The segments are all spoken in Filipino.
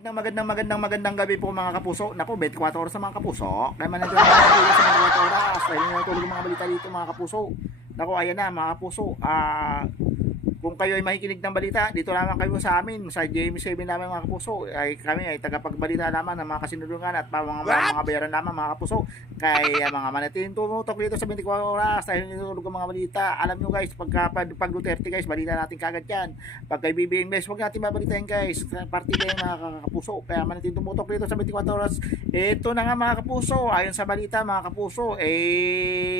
Magandang gabi po mga kapuso. Naku, 24 oras na mga kapuso. Kaya man natin mga kapuso sa mga 24 oras. Dahil natulog mga balita dito mga kapuso. Naku, ayan na mga kapuso. Kung kayo ay makikinig ng balita, dito lamang kayo sa amin, sa JM7 namin mga kapuso. Kami ay tagapagbalita naman ng mga kasinungalingan at mga bayaran naman mga kapuso. Kaya mga manatiling tumutok dito sa 24 oras dahil nitulog ang mga balita. Alam nyo guys, pag Duterte guys, balita natin kagad yan. Pag kay BBM guys, huwag natin babalitain guys. Partida yung mga kapuso. Kaya manatiling tumutok dito sa 24 oras. Ito na nga mga kapuso, ayon sa balita mga kapuso,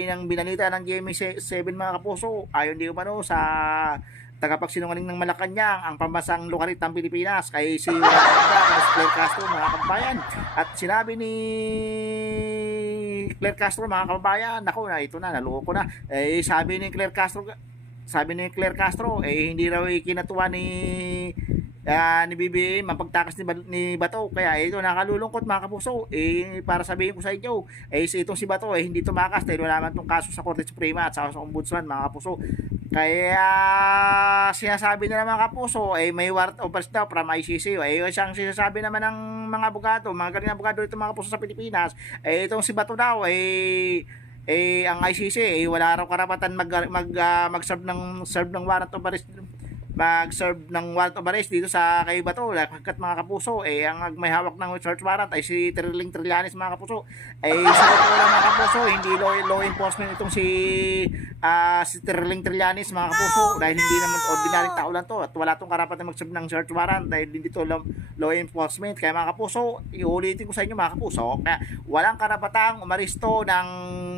nang binalita ng JM7 mga kapuso, ayon di umano sa tagapagsinungaling ng Malacanang, ang pambansang lukarit ng Pilipinas kay si Claire Castro mga kababayan. At sinabi ni Claire Castro mga kababayan, nako na ito na, naloko na. Sabi ni Claire Castro, hindi raw ikinatuwa ni BBM ang pagtakas ni Bato. Kaya ito nakalulungkot mga kapuso. Para sabihin ko sa inyo, itong si Bato hindi tumakas dahil wala man itong kaso sa Korte Suprema at sa Ombudsman mga kapuso. Kaya sinasabi nila mga kapuso, may warrant of arrest daw from ICC. Siyang sinasabi naman ng mga abogado, mga galing abogado dito mga kapuso sa Pilipinas, itong si Bato daw ang ICC wala raw karapatan mag-serve ng warrant of arrest, mag-serve ng warrant of arrest dito sa kay Bato. Hanggat mga kapuso, ang may hawak ng search warrant ay si Trillanes mga kapuso. Sa totoo lang mga kapuso, hindi law enforcement itong si Trillanes mga kapuso, dahil hindi naman ordinaryong tao lang to at wala tong karapatan mag-serve ng search warrant dahil hindi to law enforcement. Kaya mga kapuso, iulitin ko sa inyo mga kapuso, kaya walang karapatang umaristo ng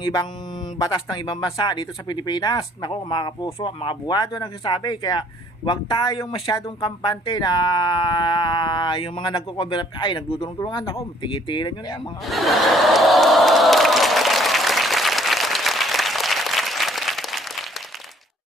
ibang batas ng ibang bansa dito sa Pilipinas. Nako mga kapuso, mga buwado nagsasabi. Kaya wag tayong masyadong kampante na yung mga nagko-cover up ay nagdudulong-dulungan. Ako, tigilan nyo na yan mga